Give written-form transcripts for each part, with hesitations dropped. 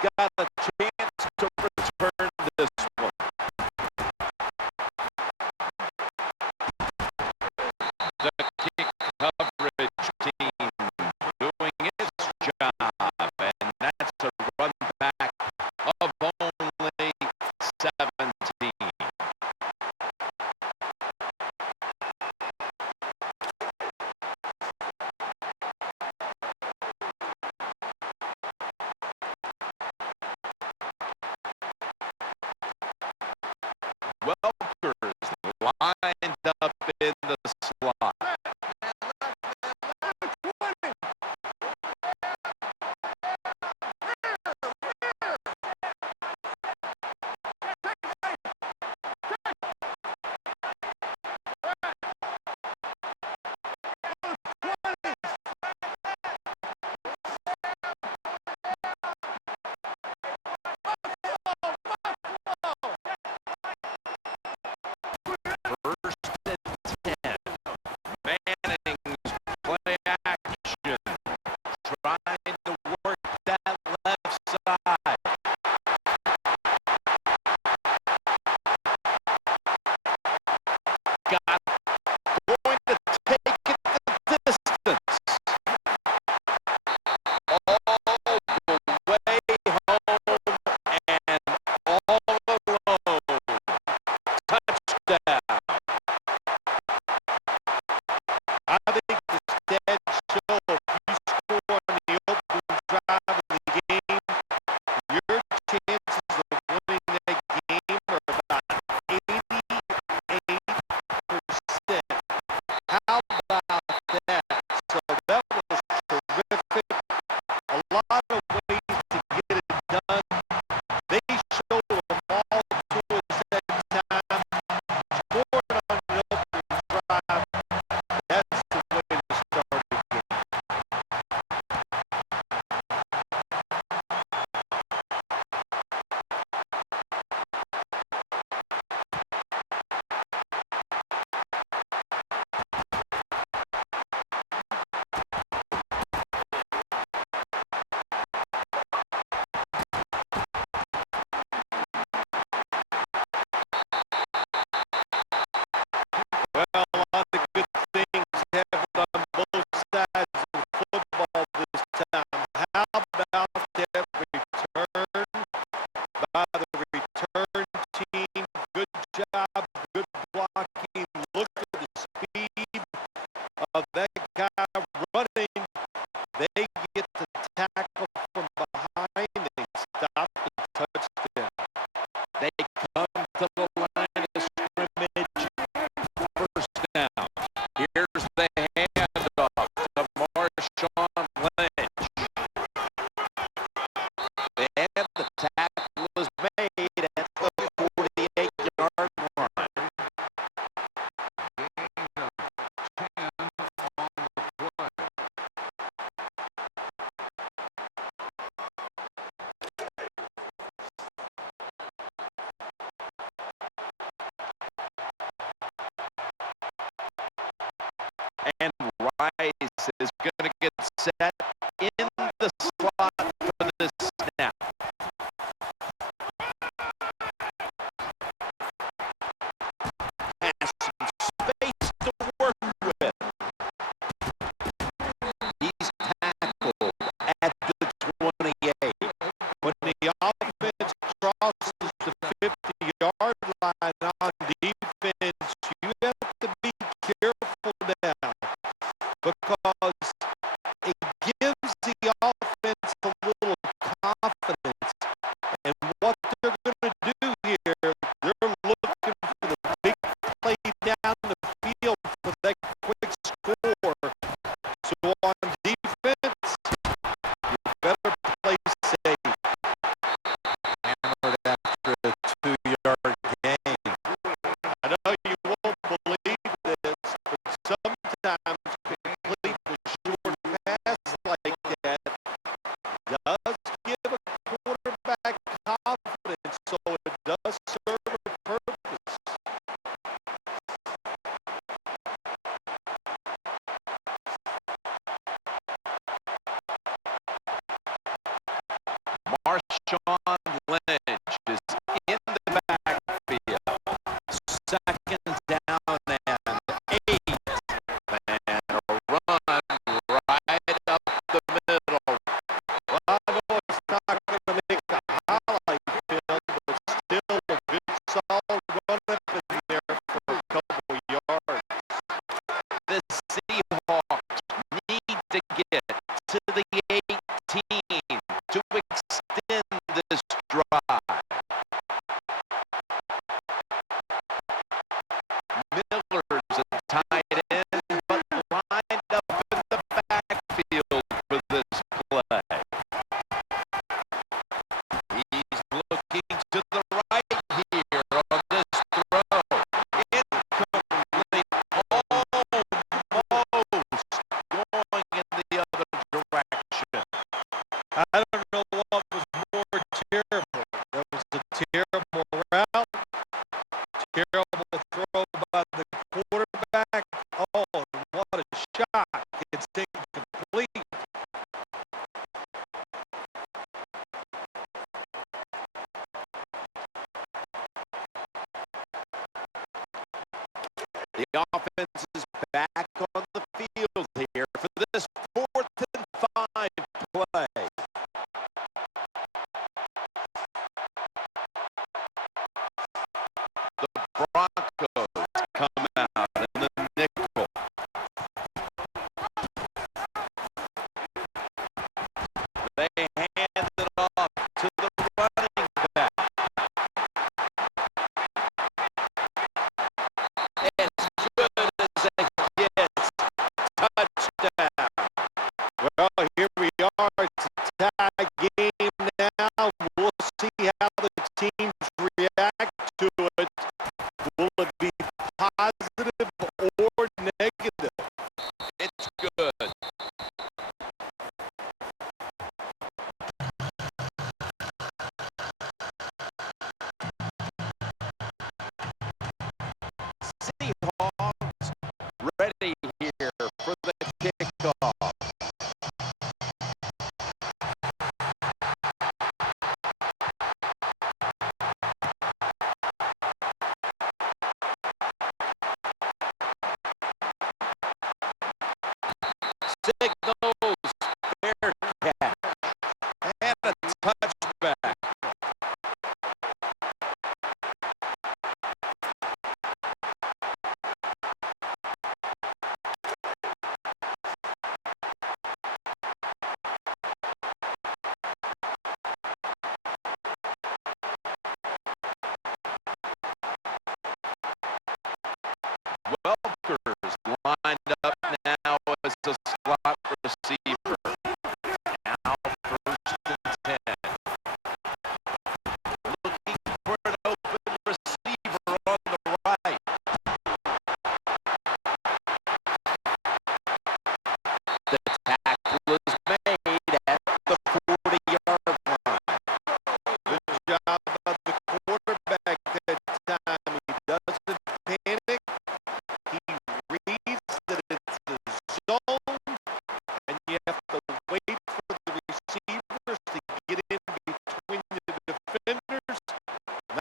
got a chance to return this one. The kick coverage team doing its job, and that's a run back of only 17. Welkers lined up in the slot. First and 10. Manning's play action. Trying to work that left side. Got going to take it the distance. All the way home and all alone. Touchdown. I think the stats show if you score on the opening drive of the game, your chances of winning that game are about 88%. How about that? So that was terrific. A lot of ways to get it done. They showed them all to us that time. Scoring on the opening drive, that's the way to start a game. Well, a lot of good things happened on both sides of the football this time. How about that return by the return team? Good job, good blocking. Look at the speed of that guy running. They get the tackle from behind. They stop the touchdown. They come to the line of scrimmage. First down. Here's the handoff to Marshawn Lynch. And the tackle was made at the 48-yard line. And Rice is going to get set in the slot for this snap. Has some space to work with. He's tackled at the 28. When the offense crosses the 50-yard line on defense, you have to be careful now, because it gives the offense a little confidence. And what they're going to do here, they're looking for the big play down the field for that quick score. So on defense, you better play safe. Hammered after a 2-yard gain. I know you won't believe this, but sometimes complete a short pass like that does give a quarterback confidence, so it does serve a purpose. Marshawn Second down and 8. And a run right up the middle. Well, I know it's not going to make the highlight film, but still a good solid run up in there for a couple yards. The Seahawks need to get to the 18 to extend this drive. Miller's a tight end, but lined up in the backfield for this play. He's looking to the right here on this throw. Incomplete, almost going in the other direction. I don't know what was more terrible. That was a terrible route, terrible throw by the quarterback. Oh, and what a shot. It's incomplete. The offense is back on the field here for this 4th and 5 play. The Broncos come out in the nickel. They hand it off to the running back. As good as it gets. Touchdown. Well, here we are. It's a tie game now. We'll see how the teams react to it. Will it be positive or negative? It's good. Seahawks ready here for the kickoff. Signals fair catch and a touchback. Welker's lined up now as a slot receiver. Now 1st and 10. Looking for an open receiver on the right. The tackle is made at the 40-yard line. Good job by the quarterback that time. He doesn't panic. He reads that it's the zone, and you have to wait for the receivers to get in between the defenders.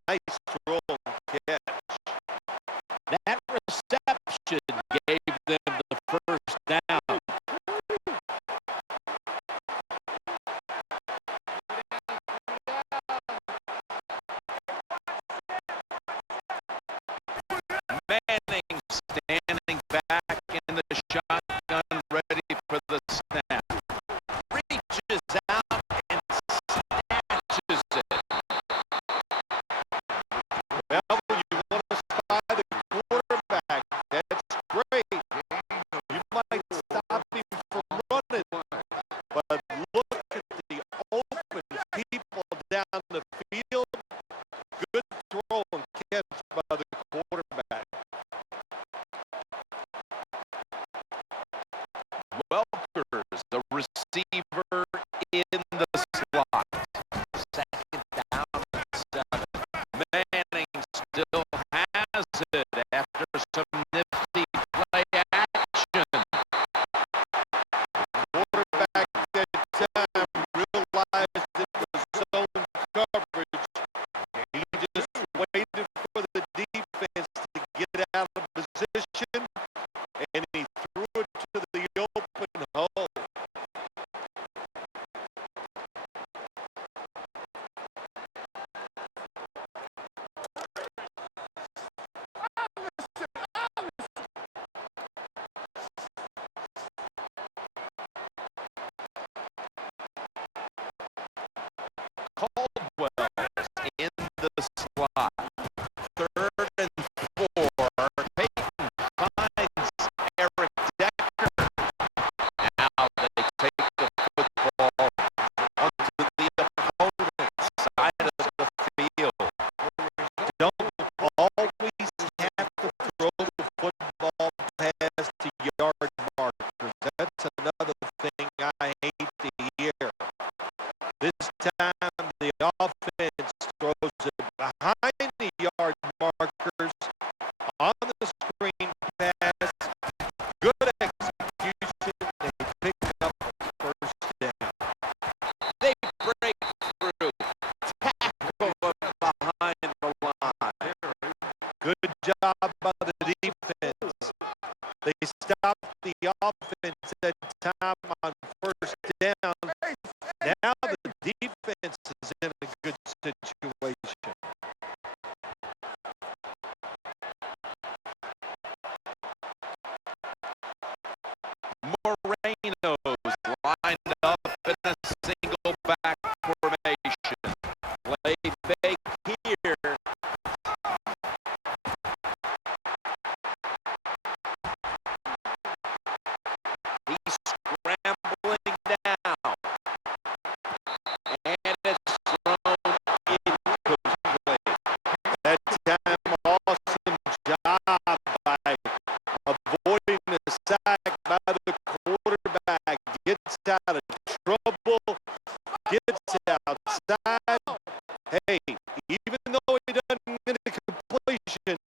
Nice throw and catch. That reception gave them the 1st down. Manning standing back in the shotgun, ready for the snap. Reaches out and snatches it. Well, you want to spy the quarterback. That's great. Caldwell's in the slot. 3rd and 4. Peyton finds Eric Decker. Now they take the football onto the opponent's side of the field. Don't always have to throw the football past the yard markers. That's another thing I hate to hear. This time the offense throws it behind the yard markers on the screen pass. Good execution. They pick up first down. They break through. Tackle behind the line. Good job by the defense. They stopped the offense at time on first down. Now the defense is in a good situation. Moreno's lined up in a single back formation. Play fake here. He's scrambling down. And it's thrown incomplete. That time, awesome job by avoiding the sack by the quarterback. Gets out of trouble. Gets outside. Hey, even though he doesn't get a completion,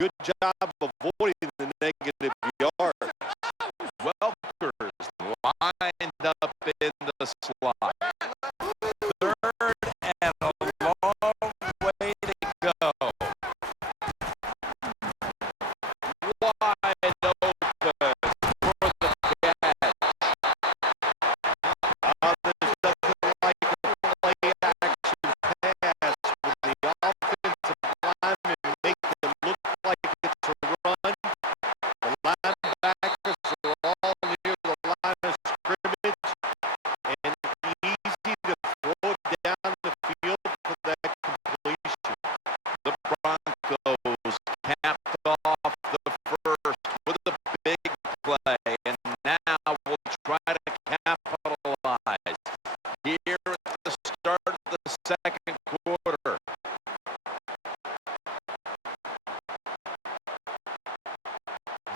good job avoiding the negative yard. Welker's lined up in the slot. 3rd and a long way to go. Wide open for the catch. There's nothing like a play-action pass with the offensive lineman make them look like it's a run. The linebackers are all near the line of scrimmage, and easy to throw it down the field for that completion. The Broncos capped off the first with a big play, and now we'll try to capitalize here at the start of the second quarter.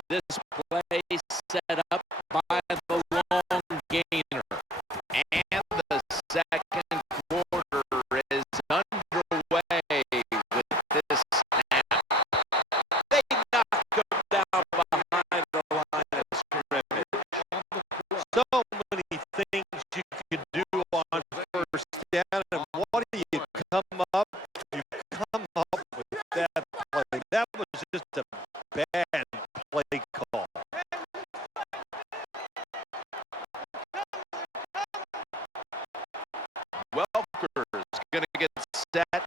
This play set up by the long gainer, and the second quarter is underway with this snap. They knock him down behind the line of scrimmage. So many things you can do on first down, and what do you come up? You come up with that play. That was just a bad play call. Welker's going to get set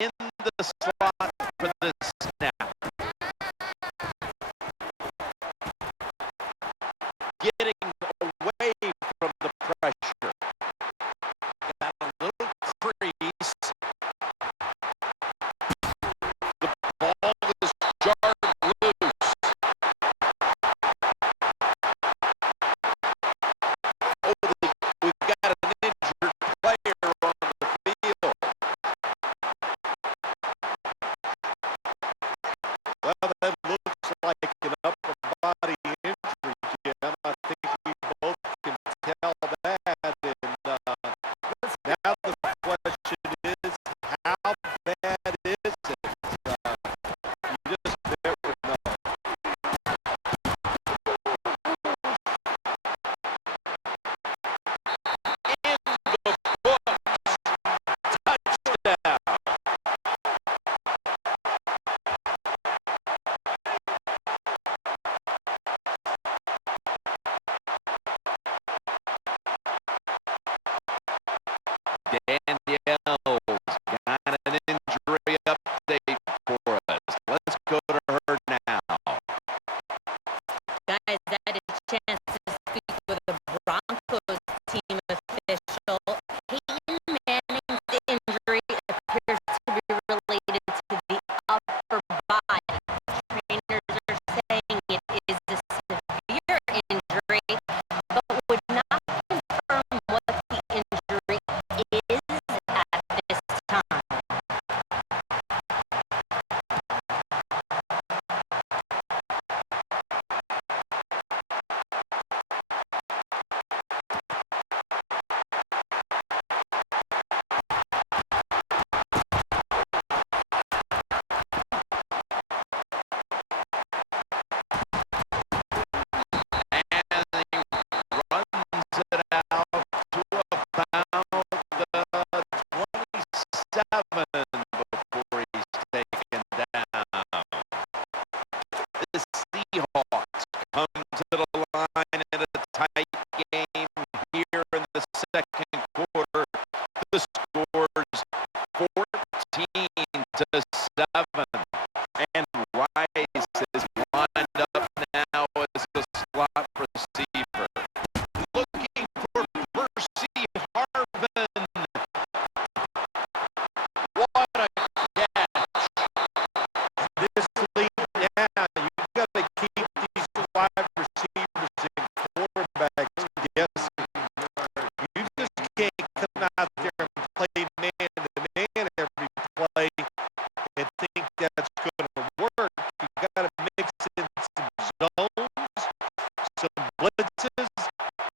in the slot for the snap. Getting away from the pressure. Got a little crease. The ball is jarred loose. We've got an injured player on the field. Well, that looks like an upper body injury, Jim. I think we both can tell that. And now the question is, how bad is it? You just never know. In the books. Touchdown. Seahawks come to the line in a tight game here in the second quarter. The score's 14-7, and Rice is lined up now as the slot receiver, looking for Percy Harvin. What a catch! This league now, you got to keep these wide receivers and quarterbacks guessing. You just can't come out there and play man-to-man every play and think that's going to work. You got to mix in some zones, some blitzes,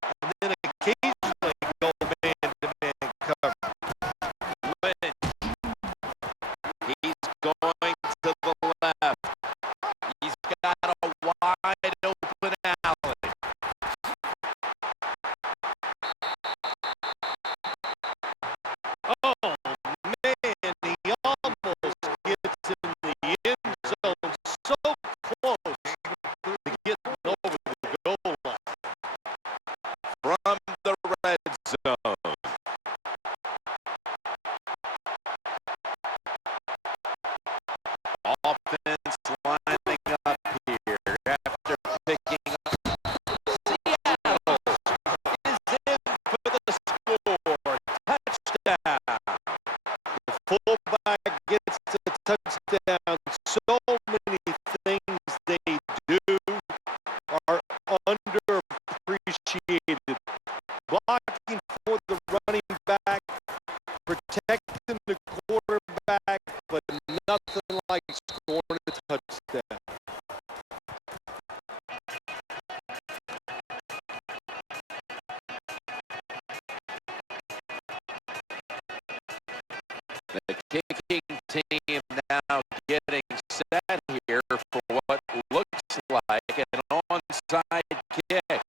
and then occasionally go man-to-man cover. Lynch, he's going to the left. He's got a wide open alley. Oh, man, he almost gets in the end zone so close to getting over the goal line from the red zone. Offense lining up here after picking up. Seattle is in for the score. Touchdown. The fullback gets the touchdown. So many things they do are underappreciated. Blocking for the running back, protecting the quarterback, but nothing like scoring a touchdown. The kicking team now getting set here for what looks like an onside kick.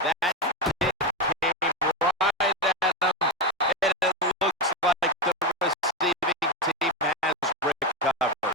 That kick came right at him, and it looks like the receiving team has recovered.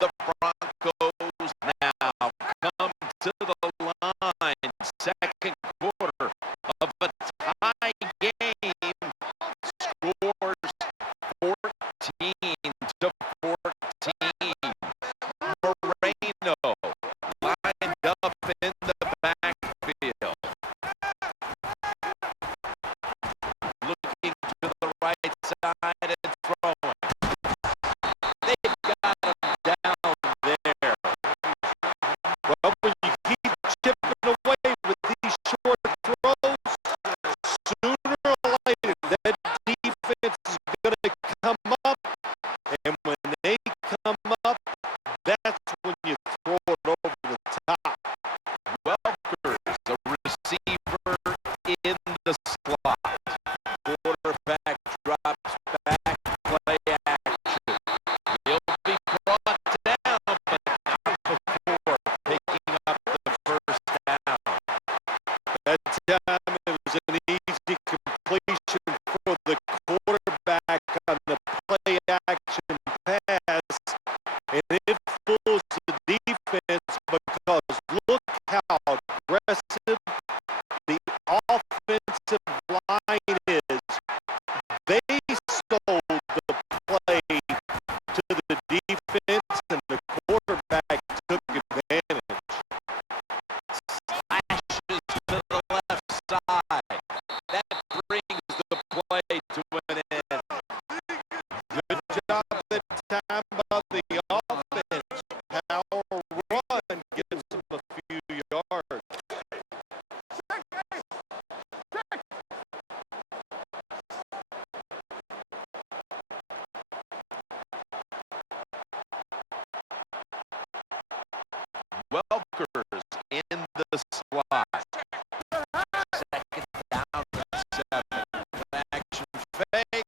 The Broncos now come to the line. Second quarter of a tie game. Scores 14-14. Moreno lined up in the backfield. Looking to the right side and throwing. They've got him down there. Well, when you keep chipping away with these short throws, sooner or later that defense is going to come up, and when they come up, that's when you throw it over the top. Welker's a receiver in the slot. Quarterback drops back, play action. He'll be brought down, but not before picking up the first down. That time it was an easy completion for the quarterback on the play action pass, and it fools the defense because look how aggressive the offensive line is. They sold the play to the defense, and the quarterback took advantage. Slashes to the left side. That brings the play to an end. Good job that time by the offense. Power run gets them a few yards. Welkers in the slot. Second down and 7. Action fake.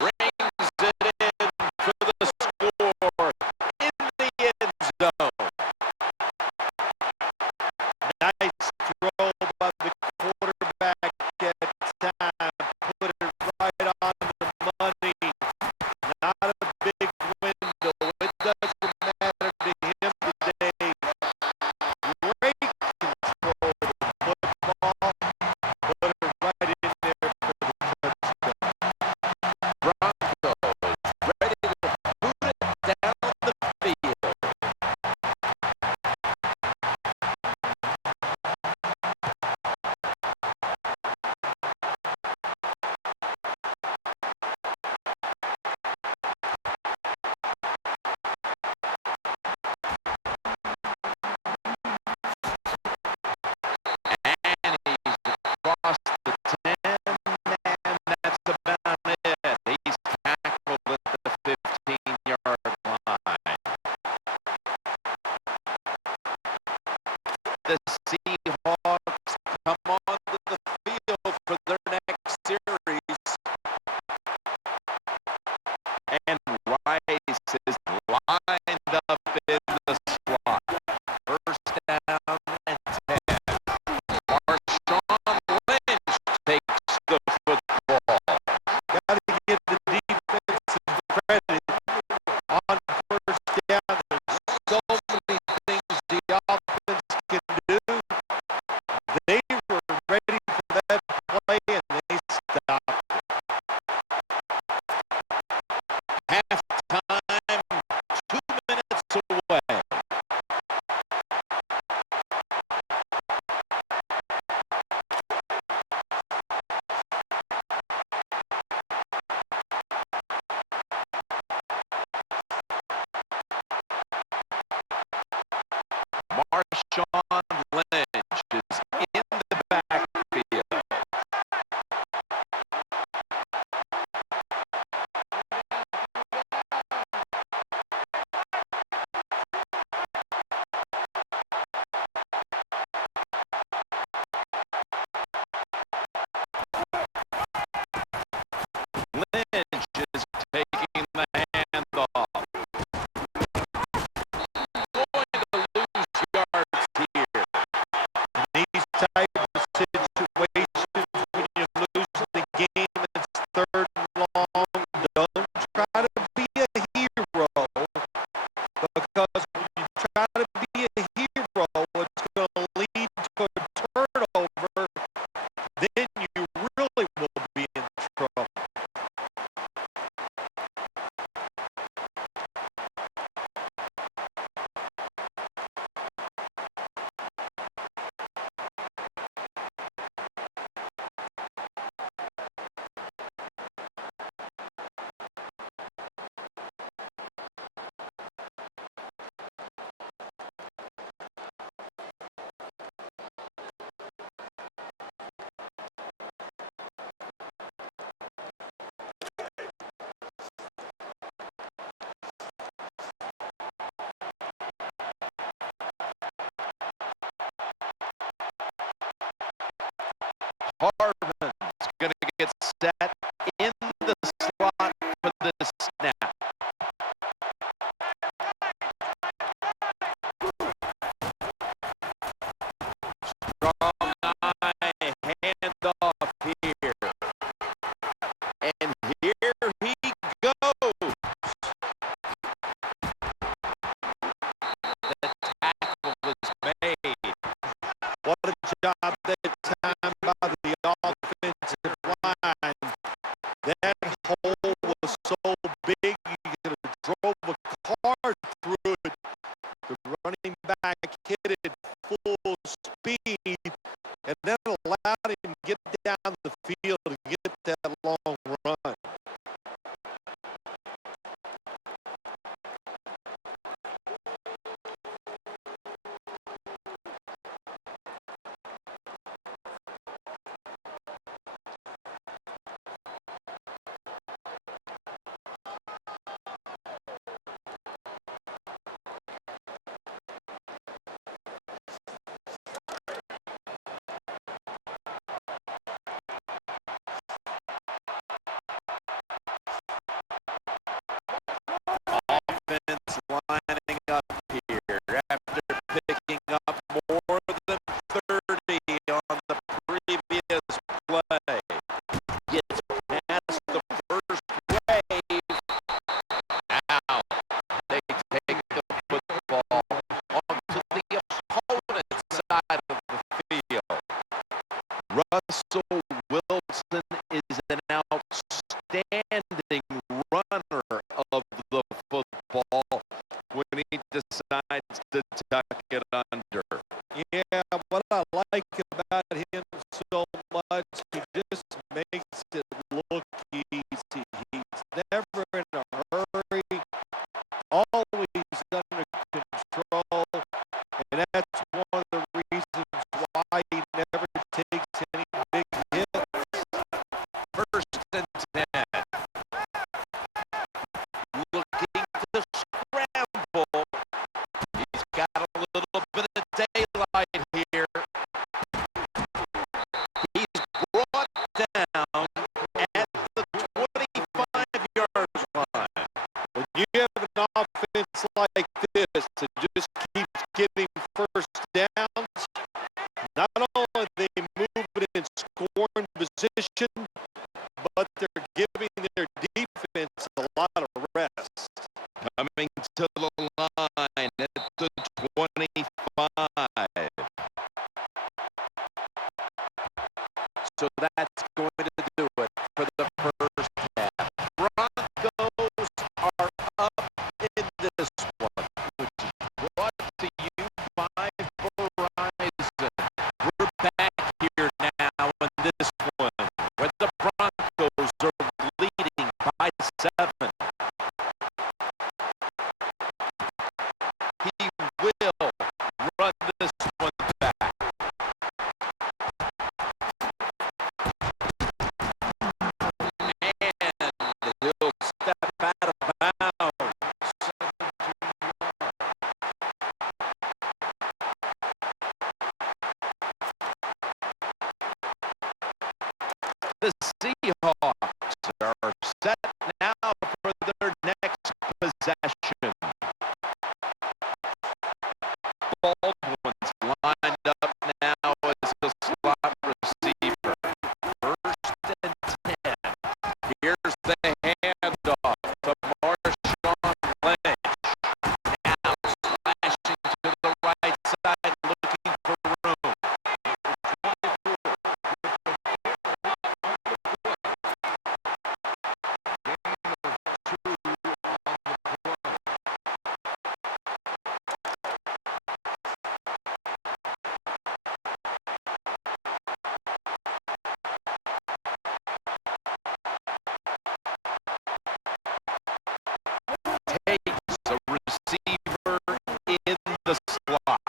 Rings it in for the score in the end zone. Nice throw by the quarterback at time. Put it right on the money. Not a big window. It doesn't matter to him today. Great control of the football. Put it right in there for the touchdown. Broncos ready to boot it down the field. And he's across the 10, and that's about it. He's tackled at the 15-yard line. The Seahawks come onto the field for their next series. And Rice is lined up in the slot. First down and 10. Marshawn Lynch takes the football. Got to give the defense some credit on first down. There's so many things the offense can do. They were ready for that play, and they stopped it. Halftime, 2 minutes away. Marshawn Lynch is in the backfield. Lynch is taking the handoff. Going to lose yards here. In these type of situations, when you lose the game, it's third and long. Don't try to be a hero, because when you try to be a hero, it's going to lead to a turnover. Then you really will be in trouble. Harvin's going to get set in the slot for this snap. Strong eye handoff here. And here he goes. The tackle was made. What a job that time by the offensive line. That hole was so big, you could have drove a car through it. The running back hit it full speed, and then allowed him to get down the field and get that long run. like about him so much, he just makes it look easy. He's never in a hurry, always under control, and that's one of the reasons why he never takes any big hits. First and 10. Looking to scramble. He's got a little bit of daylight here. He's brought down at the 25-yard line. When you have an offense like this that just keeps getting first downs, not only are they moving in scoring position, but they're giving their defense a lot of rest. Coming to the line at the 25. So that's going to do it for the first half. Broncos are up in this one, which is brought to you by Verizon. We're back here now in this one, where the Broncos are leading by 7. He will run this one back. And he'll step out of bounds. The Seahawks are set now for their next possession. Baldwin's lined up now as a slot receiver. First and 10. Here's the handoff to Marshawn Lynch. Now slashing to the right side, looking for room. Takes a receiver in the slot.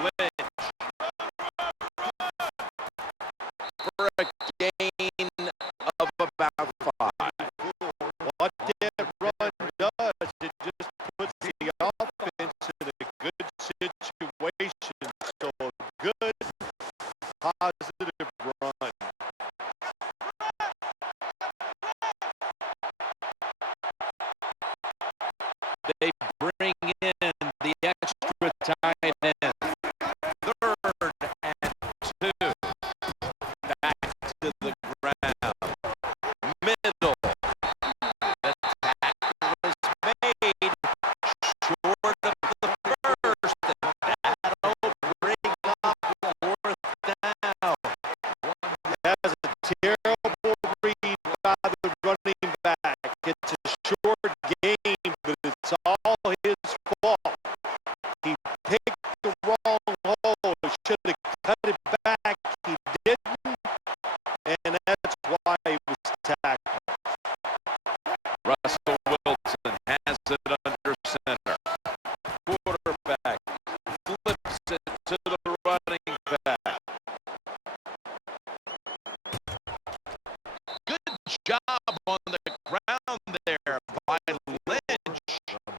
Lynch for a gain of about 5. What that run does, it just puts the offense in a good situation. So a good, positive run. They bring in the extra tight end. 3rd and 2. Back to the ground. Middle. The tackle is made short of the first, and that'll bring up 4th down. That's a terrible read by the running back. It's a short game, but it's all his fault. He picked the wrong hole. He should have cut it back. He didn't, and that's why he was tackled. Russell Wilson has it under center. Quarterback flips it to the running back. Good job on the ground there by Lynch.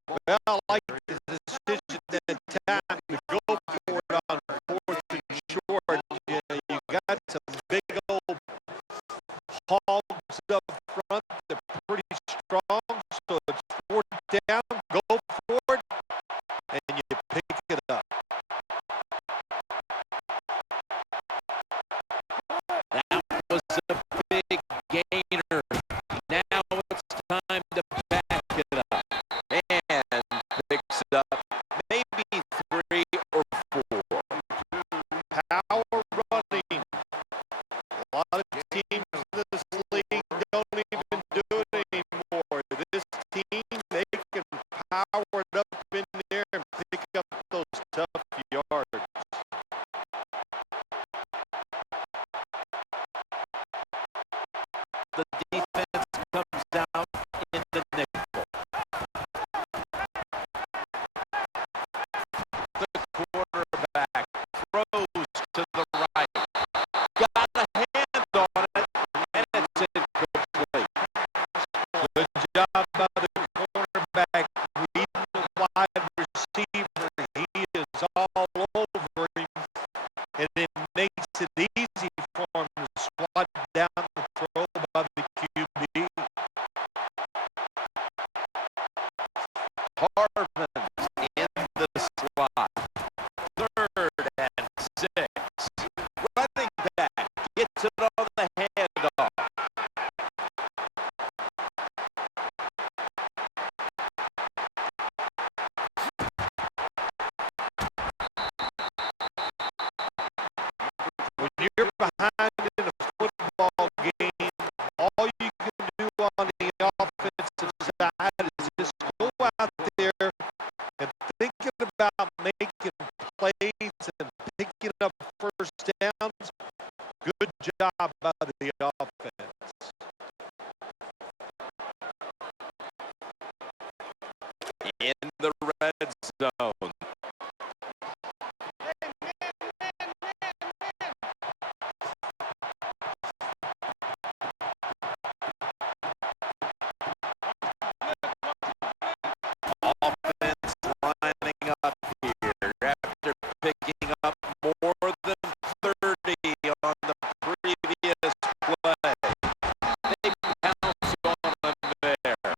Well, I like the decision that time to go for it on 4th and short. You got some big old hogs up front. They're pretty strong, so it's 4th down. Go for it, and you pick it up. That was a big gainer. Now it's time to back it up. And picks up maybe 3 or 4. Power running. A lot of teams in this league don't even do it anymore. This team, they can power it up in there and pick up those tough yards. to the right. Got a hand on it, and it's incomplete. Good job by the cornerback reading the wide receiver. He is all over him, and it makes it easy for him to swat down the throw by the QB. Harvin in the slot. 3rd and 6. Running back gets it on the handoff. When you're behind in a football game, all you can do on the offensive side is just go out there and thinking about making plays and picking up first downs. Good job by the offense. In the red zone. Offense lining up here after picking up more than 30 on the previous play. They pounce on them there.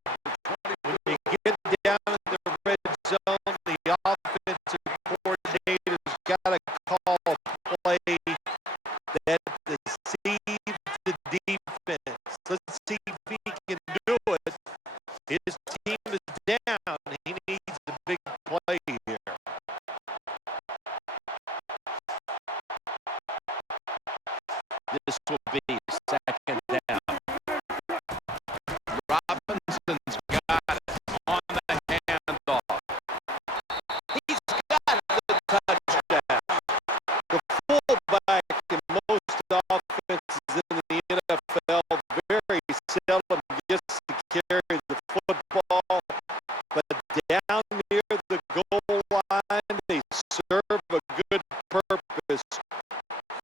When you get down in the red zone, the offensive coordinator's got to call a play that deceives the defense. Let's see if he can do it. His team is down. He needs a big play here. This will be 2nd down. Robinson's got it on the handoff. He's got the touchdown. The fullback in most offenses in the NFL very seldom gets to carry the football, but down near the goal line, they serve a good purpose.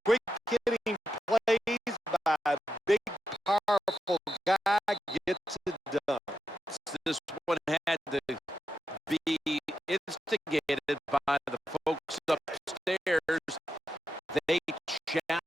Quick hitting plays by a big, powerful guy gets it done. This one had to be instigated by the folks upstairs. They challenged